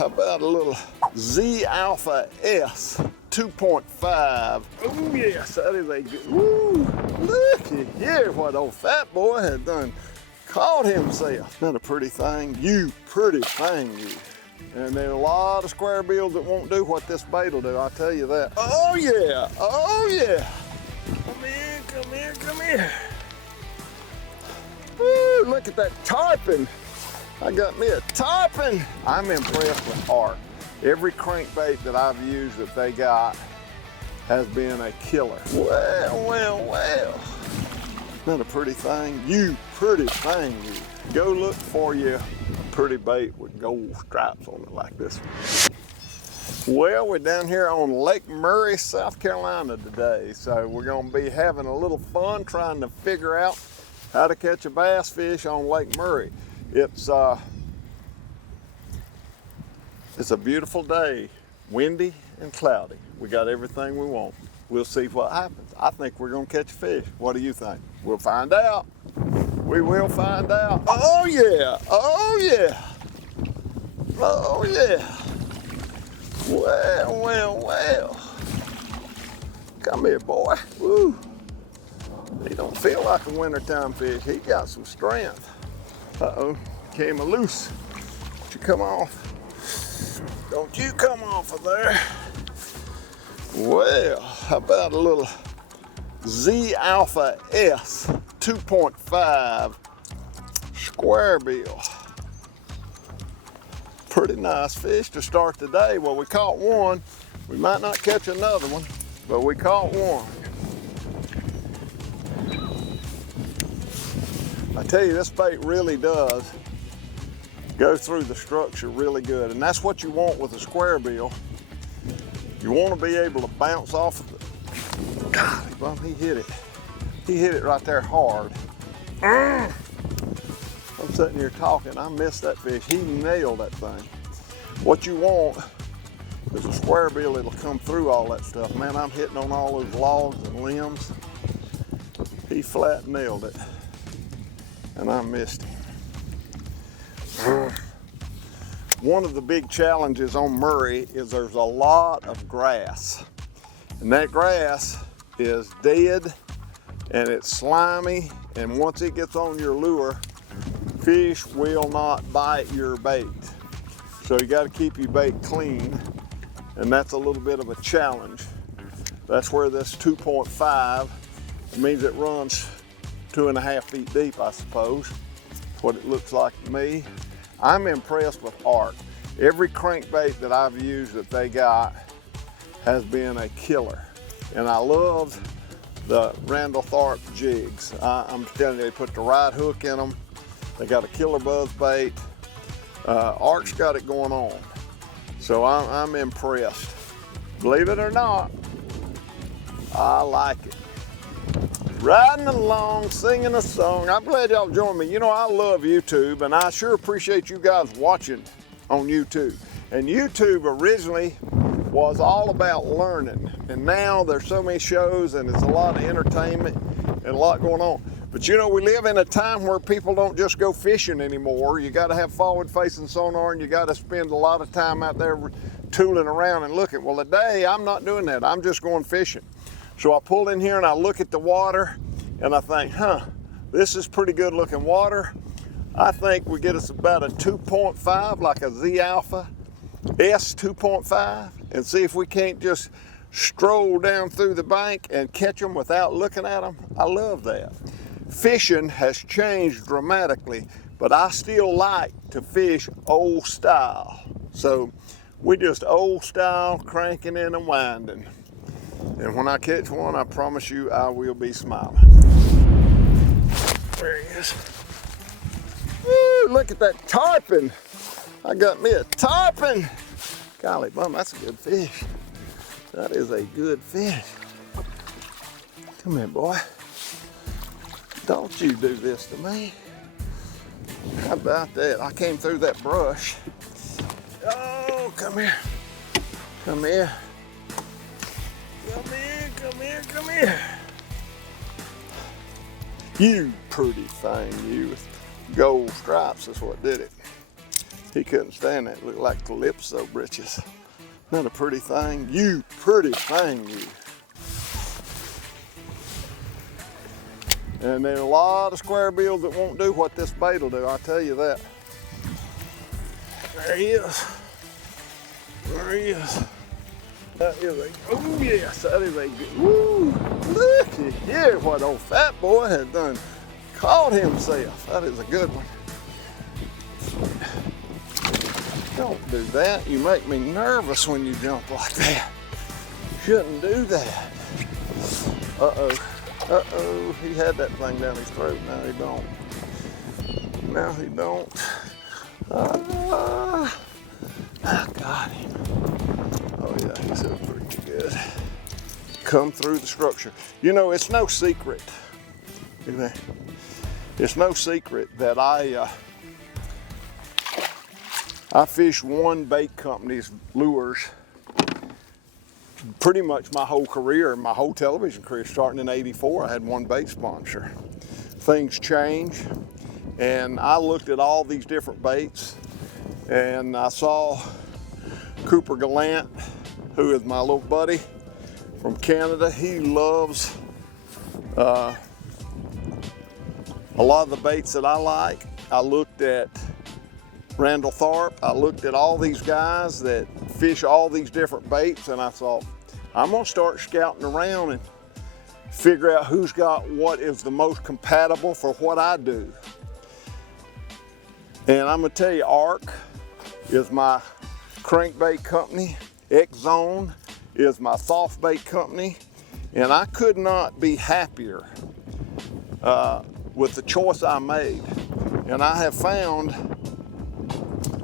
how about a little Z Alpha S 2.5? Oh yes, that is a good, woo, looky here what old fat boy had done caught himself. Not a pretty thing, you pretty thing, you. And there are a lot of square bills that won't do what this bait will do, I'll tell you that. Oh yeah, oh yeah. Come here, come here, come here. Woo, look at that tarpon. I got me a tarpon. I'm impressed with Art. Every crankbait that I've used that they got has been a killer. Well, well, well. Not a pretty thing? You pretty thing, you. Go look for you a pretty bait with gold stripes on it like this one. Well, we're down here on Lake Murray, South Carolina today. So we're gonna be having a little fun trying to figure out how to catch a bass fish on Lake Murray. It's a beautiful day, windy and cloudy. We got everything we want. We'll see what happens. I think we're gonna catch a fish. What do you think? We'll find out. We will find out. Oh yeah, oh yeah, oh yeah. Well, well, well. Come here, boy. Woo. He don't feel like a wintertime fish. He got some strength. Uh-oh, came loose. Don't you come off. Don't you come off of there. Well, how about a little Z Alpha S 2.5 square bill. Pretty nice fish to start the day. Well, we caught one. We might not catch another one, but we caught one. I tell you, this bait really does go through the structure really good, and that's what you want with a square bill. You want to be able to bounce off of it. God, he hit it. He hit it right there hard. I'm sitting here talking, I missed that fish. He nailed that thing. What you want is a square bill that'll come through all that stuff. Man, I'm hitting on all those logs and limbs. He flat nailed it. And I missed him. One of the big challenges on Murray is there's a lot of grass. And that grass is dead and it's slimy, and once it gets on your lure, fish will not bite your bait. So you got to keep your bait clean, and that's a little bit of a challenge. That's where this 2.5 means it runs 2.5 feet deep, I suppose. What it looks like to me. I'm impressed with Art. Every crankbait that I've used that they got has been a killer. And I love the Randall Tharp jigs. I'm telling you, they put the right hook in them. They got a killer buzz bait. Art's got it going on. So I'm impressed. Believe it or not, I like it. Riding along, singing a song. I'm glad y'all joined me. You know, I love YouTube, and I sure appreciate you guys watching on YouTube. And YouTube originally was all about learning, and now there's so many shows, and it's a lot of entertainment and a lot going on. But you know, we live in a time where people don't just go fishing anymore. You got to have forward-facing sonar, and you got to spend a lot of time out there tooling around and looking. Well, today I'm not doing that. I'm just going fishing. So I pull in here and I look at the water and I think, this is pretty good looking water. I think we get us about a 2.5, like a Z Alpha S 2.5, and see if we can't just stroll down through the bank and catch them without looking at them. I love that. Fishing has changed dramatically, but I still like to fish old style. So we just old style, cranking in and winding. And when I catch one, I promise you I will be smiling. There he is. Woo, look at that tarpon. I got me a tarpon. Golly bum, that's a good fish. That is a good fish. Come here, boy. Don't you do this to me. How about that? I came through that brush. Oh, come here. Come here. Come here, come here, come here. You pretty thing, you. Gold stripes is what did it. He couldn't stand that. It looked like Calypso britches. Isn't that a pretty thing? You pretty thing, you. And there's a lot of square bills that won't do what this bait will do, I'll tell you that. There he is. There he is. That is a, oh yes, that is a good, woo, looky here what old fat boy has done. Caught himself. That is a good one. Don't do that. You make me nervous when you jump like that. Shouldn't do that. Uh-oh. Uh-oh. He had that thing down his throat. Now he don't. Now he don't. I got him. Oh yeah, he's doing pretty good. Come through the structure. You know, it's no secret. It's no secret that I fish one bait company's lures pretty much my whole career, my whole television career. Starting in '84, I had one bait sponsor. Things change, and I looked at all these different baits, and I saw Cooper Gallant, who is my little buddy from Canada. He loves a lot of the baits that I like. I looked at Randall Tharp. I looked at all these guys that fish all these different baits, and I thought, I'm gonna start scouting around and figure out who's got what is the most compatible for what I do. And I'm gonna tell you, Arc is my crankbait company. X-Zone is my soft bait company. And I could not be happier with the choice I made. And I have found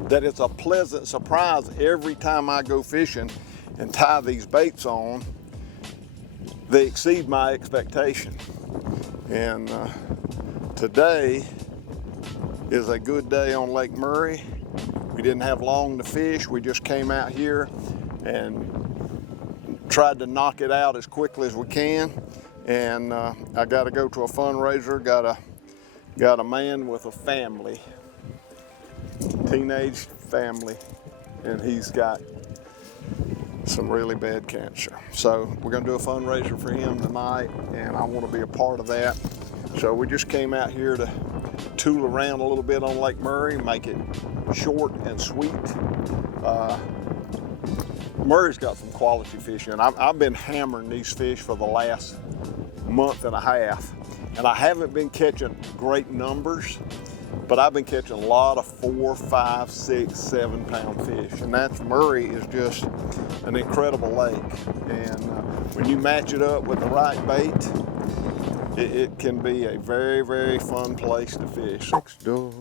that it's a pleasant surprise every time I go fishing and tie these baits on. They exceed my expectation. And today is a good day on Lake Murray. We didn't have long to fish. We just came out here and tried to knock it out as quickly as we can. And I got to go to a fundraiser. Got a man with a family, teenage family, and he's got some really bad cancer. So we're gonna do a fundraiser for him tonight, and I want to be a part of that. So we just came out here to tool around a little bit on Lake Murray, make it short and sweet. Murray's got some quality fishing. I've been hammering these fish for the last month and a half, and I haven't been catching great numbers, but I've been catching a lot of 4, 5, 6, 7 pound fish. And that's, Murray is just an incredible lake. And when you match it up with the right bait, it can be a very, very fun place to fish. Next door,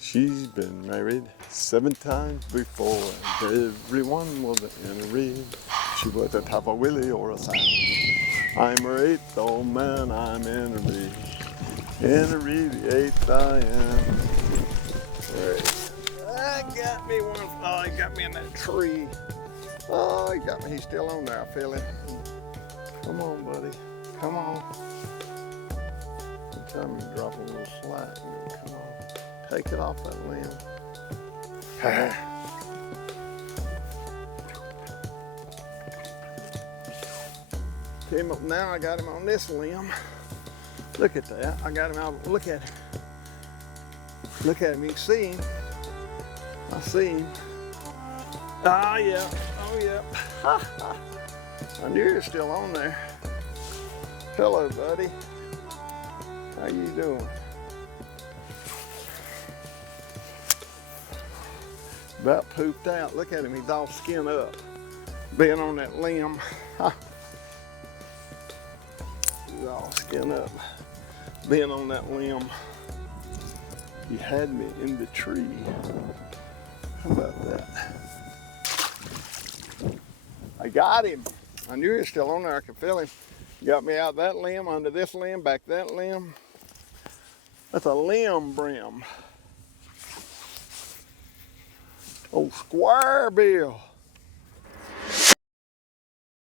she's been married 7 times before, and everyone was in a rib. She was the type of Willie or a Sam. I'm a 8th old man, I'm in a rib. In a really 8th I am. I got me one. Oh, he got me in that tree. Oh, he got me. He's still on there. I feel him. Come on, buddy. Come on. Every time you drop a little slack, come on. Take it off that limb. Came up now. I got him on this limb. Look at that. I got him out. Look at him. Look at him. You can see him. I see him. Ah, yeah. Oh, yeah. I knew he was still on there. Hello, buddy. How you doing? About pooped out. Look at him. He's all skin up. Being on that limb. He's all skin up. Being on that limb. You had me in the tree. How about that? I got him. I knew he was still on there. I could feel him. Got me out that limb, under this limb, back that limb. That's a limb brim. Old square bill.